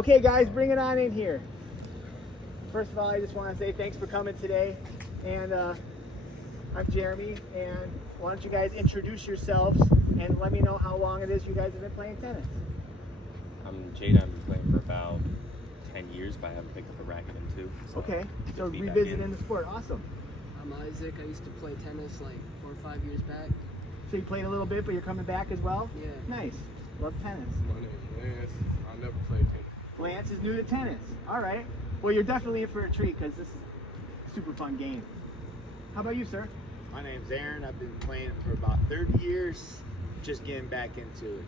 Okay, guys, bring it on in here. First of all, I just want to say thanks for coming today. And I'm Jeremy, and why don't you guys introduce yourselves and let me know how long it is you guys have been playing tennis. I'm Jada. I've been playing for about 10 years, but I haven't picked up a racket in 2. Okay, so good to be back revisiting in. the sport. Awesome. I'm Isaac. I used to play tennis like 4 or 5 years back. So you played a little bit, but you're coming back as well? Yeah. Nice. Love tennis. My name is Lance. I never played tennis. Lance is new to tennis. All right. Well, you're definitely in for a treat because this is a super fun game. How about you, sir? My name's Aaron. I've been playing for about 30 years, just getting back into it.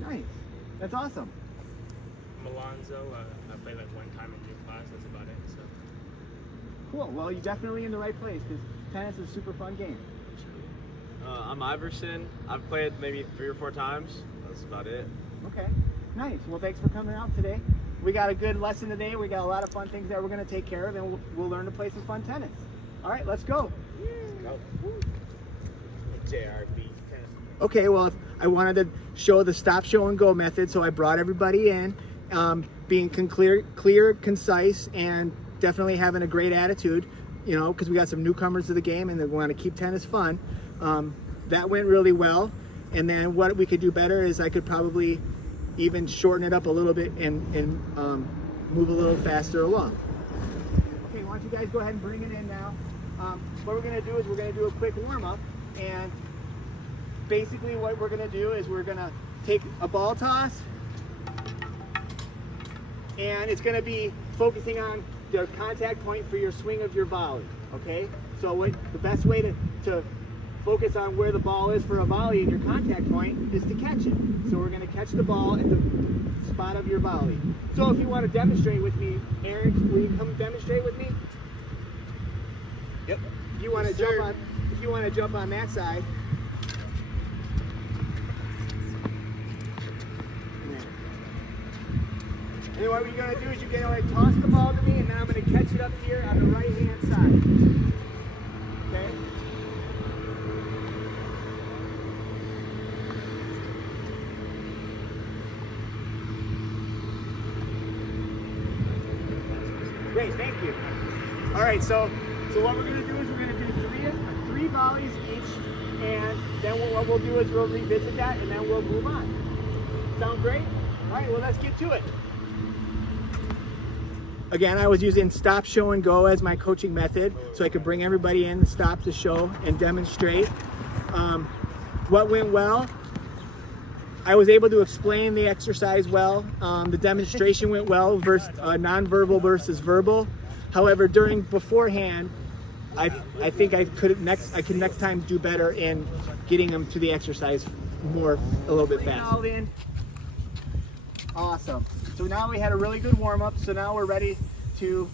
Nice. That's awesome. I'm Alonzo. I played like one time in gym class. That's about it. So Cool. Well, you're definitely in the right place because tennis is a super fun game. I'm Iverson. I've played maybe 3 or 4 times. That's about it. Okay. Nice. Well, thanks for coming out today. We got a good lesson today. We got a lot of fun things that we're going to take care of, and we'll learn to play some fun tennis. All right, let's go. Go. JRB tennis. Okay, well, I wanted to show the stop, show, and go method, so I brought everybody in, being clear, concise, and definitely having a great attitude, you know, because we got some newcomers to the game and they want to keep tennis fun. That went really well, and then what we could do better is I could probably even shorten it up a little bit and move a little faster along. Okay, why don't you guys go ahead and bring it in now. What we're going to do is we're going to do a quick warm-up, and basically what we're going to do is we're going to take a ball toss, and it's going to be focusing on the contact point for your swing of your volley, okay? So the best way to focus on where the ball is for a volley and your contact point is to catch it. So we're going to catch the ball at the spot of your volley. So if you want to demonstrate with me, Aaron, will you come demonstrate with me? Yep. If you want to jump on that side. And what you're going to do is you're going to toss the ball to me, and then I'm going to catch it up here on the right-hand side. Okay? Great, thank you. All right, so what we're going to do is we're going to do three volleys each, and then what we'll do is we'll revisit that, and then we'll move on. Sound great? All right, well, let's get to it. Again, I was using stop, show, and go as my coaching method, so I could bring everybody in, stop the show, and demonstrate. What went well? I was able to explain the exercise well. The demonstration went well versus nonverbal versus verbal. However, beforehand, I think I could next time do better in getting them to the exercise a little bit faster. Awesome. So now we had a really good warm up. So now we're ready to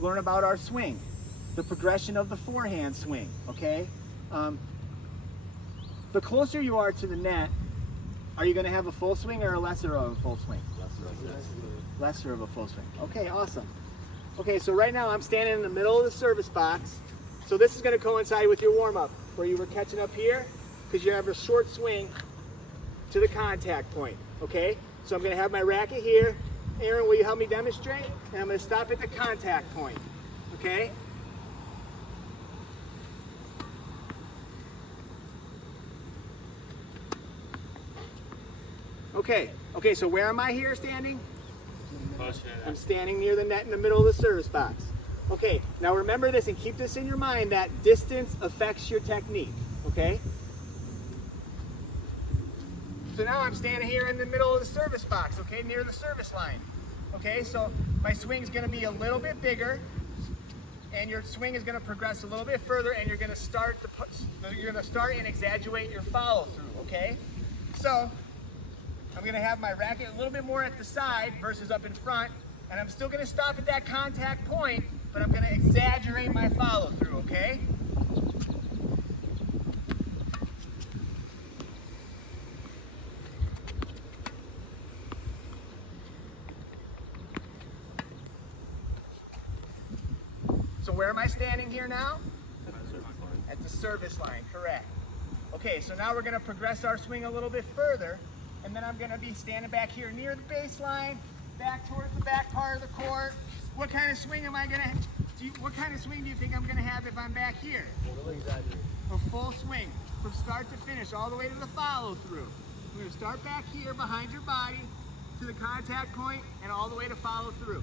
learn about our swing, the progression of the forehand swing. Okay. The closer you are to the net, are you going to have a full swing or a lesser of a full swing? Lesser of a full swing. Okay, awesome. Okay, so right now I'm standing in the middle of the service box. So this is going to coincide with your warm-up, where you were catching up here, because you have a short swing to the contact point. Okay, so I'm going to have my racket here. Aaron, will you help me demonstrate? And I'm going to stop at the contact point. Okay? Okay, so where am I here standing? I'm standing near the net in the middle of the service box. Okay, now remember this and keep this in your mind that distance affects your technique, okay? So now I'm standing here in the middle of the service box, okay, near the service line. Okay, so my swing's gonna be a little bit bigger, and your swing is gonna progress a little bit further, and you're gonna start and exaggerate your follow through, okay? So I'm gonna have my racket a little bit more at the side versus up in front, and I'm still gonna stop at that contact point, but I'm gonna exaggerate my follow through, okay? So where am I standing here now? At the service line, correct. Okay, so now we're gonna progress our swing a little bit further, and then I'm gonna be standing back here near the baseline, back towards the back part of the court. What kind of swing am I gonna? What kind of swing do you think I'm gonna have if I'm back here? A full swing from start to finish, all the way to the follow through. We're gonna start back here behind your body to the contact point and all the way to follow through.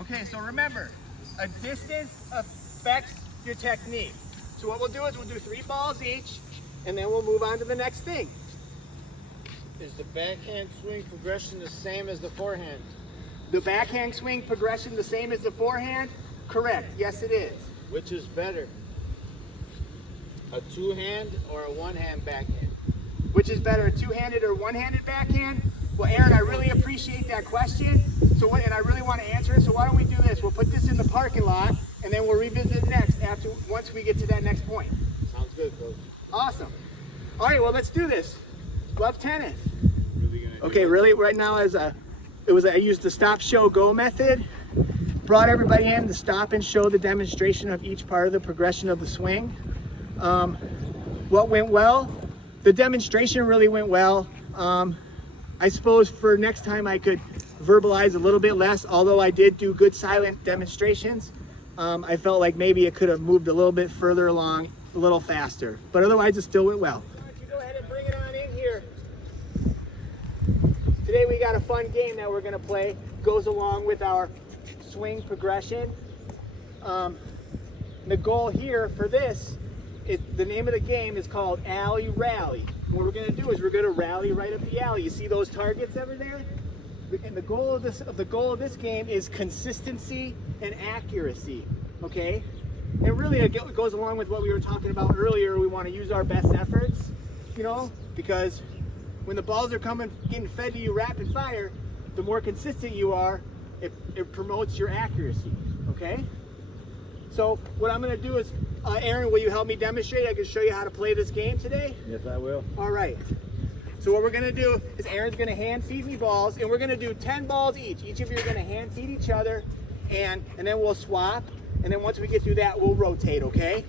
Okay, so remember, a distance affects your technique. So what we'll do is we'll do 3 balls each, and then we'll move on to the next thing. Is the backhand swing progression the same as the forehand? The backhand swing progression the same as the forehand? Correct, yes it is. Which is better? A two-hand or a one-hand backhand? Which is better, a two-handed or one-handed backhand? Well, Aaron, I really appreciate that question. And I really want to answer it. So why don't we do this? We'll put this in the parking lot, and then we'll revisit next once we get to that next point. Sounds good, Coach. Awesome. All right, well, let's do this. Love tennis. Really gonna Okay, really, right now I used the stop, show, go method. Brought everybody in to stop and show the demonstration of each part of the progression of the swing. What went well? The demonstration really went well. I suppose for next time I could verbalize a little bit less, although I did do good silent demonstrations. I felt like maybe it could have moved a little bit further along, a little faster, but otherwise it still went well. Why don't you go ahead and bring it on in here. Today we got a fun game that we're gonna play, goes along with our swing progression. The goal here for this, the name of the game is called Alley Rally. What we're gonna do is we're gonna rally right up the alley. You see those targets over there? And the goal of this game is consistency and accuracy, okay? And really it goes along with what we were talking about earlier. We want to use our best efforts, you know, because when the balls are getting fed to you rapid fire, the more consistent you are, it promotes your accuracy, okay? So what I'm going to do is, Aaron, will you help me demonstrate? I can show you how to play this game today. Yes, I will. All right. So what we're gonna do is Aaron's gonna hand feed me balls, and we're gonna do 10 balls each. Each of you are gonna hand feed each other, and then we'll swap, and then once we get through that, we'll rotate, okay?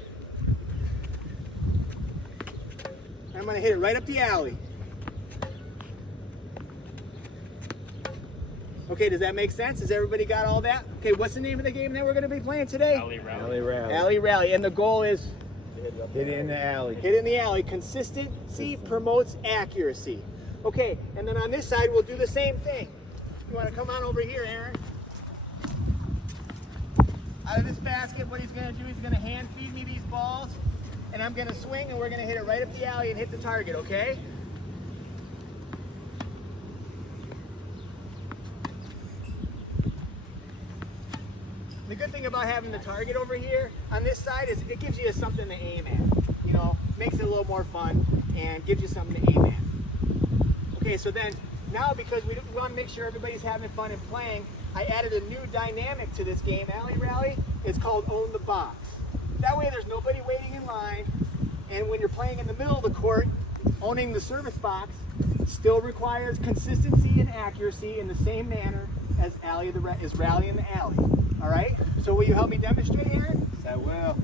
I'm gonna hit it right up the alley. Okay, does that make sense? Has everybody got all that? Okay, what's the name of the game that we're gonna be playing today? Alley Rally. Alley Rally. Alley Rally, and the goal is Hit it in the alley. hit in the alley. Consistency promotes accuracy. Okay, and then on this side, we'll do the same thing. You want to come on over here, Aaron? Out of this basket, what he's going to do, he's going to hand feed me these balls, and I'm going to swing, and we're going to hit it right up the alley and hit the target, okay? The good thing about having the target over here on this side is it gives you something to aim at. You know, makes it a little more fun and gives you something to aim at. Okay, so then now because we want to make sure everybody's having fun and playing, I added a new dynamic to this game, Alley Rally. It's called Own the Box. That way there's nobody waiting in line, and when you're playing in the middle of the court, owning the service box still requires consistency and accuracy in the same manner as rallying the alley. All right, so will you help me demonstrate, Aaron? Yes, I will.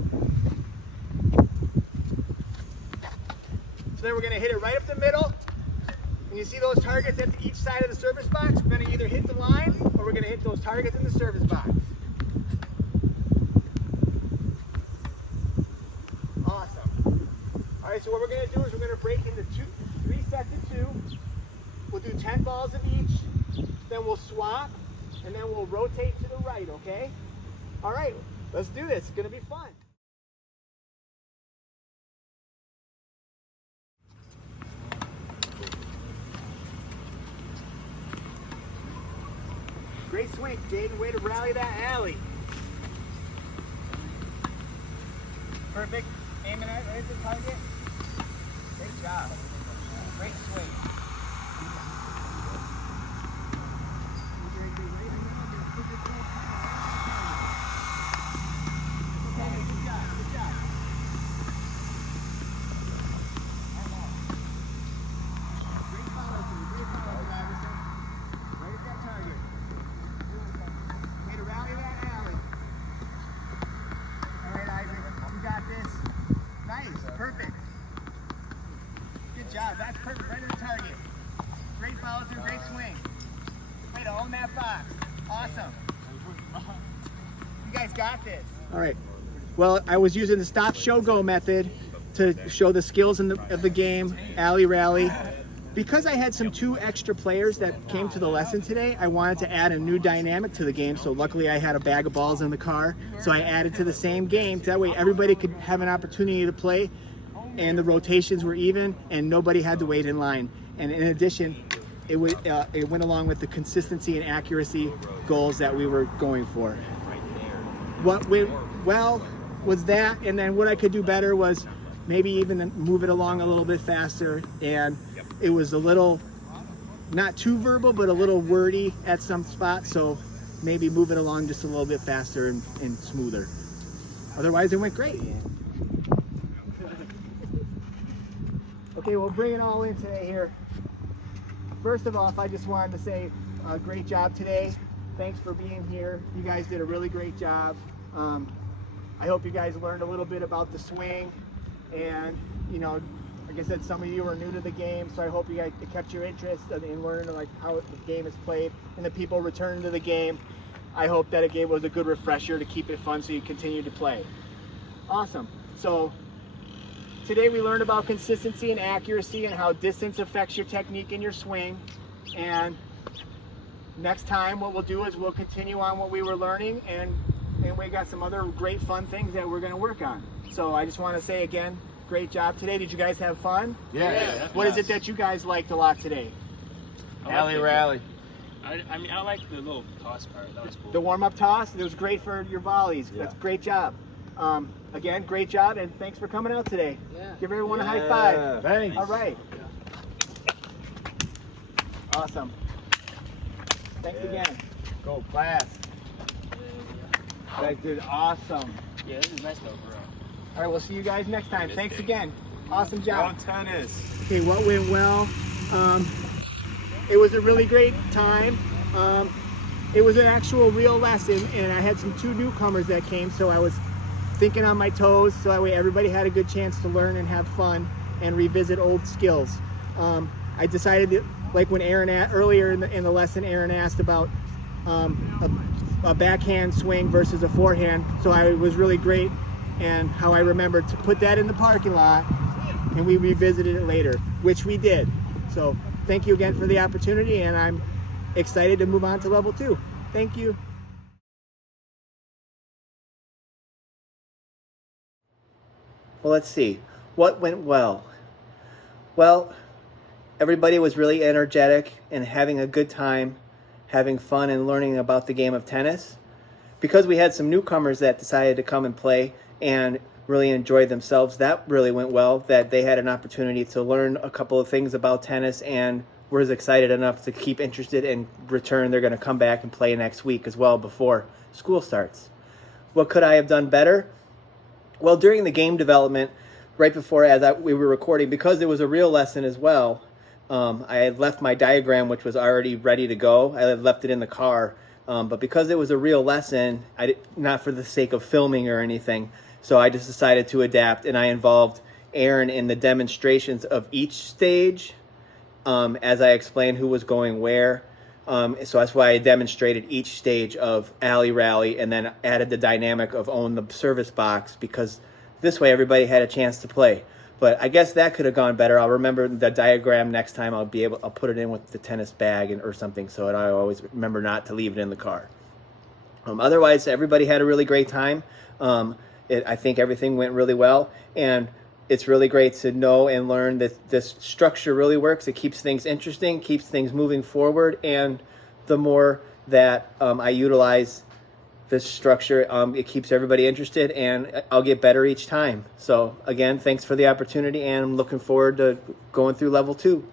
So then we're gonna hit it right up the middle. And you see those targets at each side of the service box? We're gonna either hit the line or we're gonna hit those targets in the service box. Awesome. All right, so what we're gonna do is we're gonna break into 3 sets of 2. We'll do 10 balls of each, then we'll swap, and then we'll rotate to the right, okay? All right, let's do this. It's gonna be fun. Great swing, Jaden. Way to rally that alley. Perfect. Aiming at right at the target. Great job. Great swing. Way to rally that alley. that box. Awesome. You guys got this. All right. Well, I was using the stop, show, go method to show the skills of the game, alley rally. Because I had some 2 extra players that came to the lesson today, I wanted to add a new dynamic to the game. So luckily I had a bag of balls in the car. So I added to the same game. That way everybody could have an opportunity to play and the rotations were even and nobody had to wait in line. And in addition, it went along with the consistency and accuracy goals that we were going for. What went well was that, and then what I could do better was maybe even move it along a little bit faster, and it was a little, not too verbal, but a little wordy at some spots, so maybe move it along just a little bit faster and smoother. Otherwise, it went great. Okay, we'll bring it all in today here. First of all, I just wanted to say great job today. Thanks for being here. You guys did a really great job. I hope you guys learned a little bit about the swing, and like I said, some of you are new to the game, so I hope you guys, it kept your interest in learning like how the game is played, and the people returning to the game. I hope that it was a good refresher to keep it fun so you continue to play. Awesome. So today we learned about consistency and accuracy and how distance affects your technique and your swing. And next time what we'll do is we'll continue on what we were learning, and we got some other great fun things that we're going to work on. So I just want to say again, great job today. Did you guys have fun? Yeah. What is it that you guys liked a lot today? Alley rally. I mean, I like the little toss part. That was cool. The warm-up toss, it was great for your volleys. Yeah. That's a great job. Again, great job, and thanks for coming out today. Yeah. Give everyone a high five. Thanks. All right. Awesome. Thanks again. Go class. You guys did awesome. Yeah, this is nice though, bro. All right, we'll see you guys next time. Thanks again. Awesome job. tennis. Okay, what went well? It was a really great time. It was an actual real lesson, and I had some 2 newcomers that came, so I was thinking on my toes, so that way everybody had a good chance to learn and have fun and revisit old skills. I decided that, like when Aaron, earlier in the lesson, Aaron asked about a backhand swing versus a forehand, so I was really great, and how I remembered to put that in the parking lot, and we revisited it later, which we did. So thank you again for the opportunity, and I'm excited to move on to level 2. Thank you. Well, let's see. What went well? Well, everybody was really energetic and having a good time, having fun and learning about the game of tennis. Because we had some newcomers that decided to come and play and really enjoy themselves, that really went well, that they had an opportunity to learn a couple of things about tennis and were excited enough to keep interested and return. They're going to come back and play next week as well before school starts. What could I have done better? Well, during the game development, right before we were recording, because it was a real lesson as well, I had left my diagram, which was already ready to go. I had left it in the car, but because it was a real lesson, not for the sake of filming or anything, so I just decided to adapt, and I involved Aaron in the demonstrations of each stage as I explained who was going where. So that's why I demonstrated each stage of alley rally and then added the dynamic of own the service box, because this way everybody had a chance to play. But I guess that could have gone better. I'll remember the diagram next time. I'll put it in with the tennis bag or something, so I always remember not to leave it in the car. Otherwise, everybody had a really great time. I think everything went really well, and it's really great to know and learn that this structure really works. It keeps things interesting, keeps things moving forward, and the more that I utilize this structure, it keeps everybody interested, and I'll get better each time. So again, thanks for the opportunity, and I'm looking forward to going through level 2.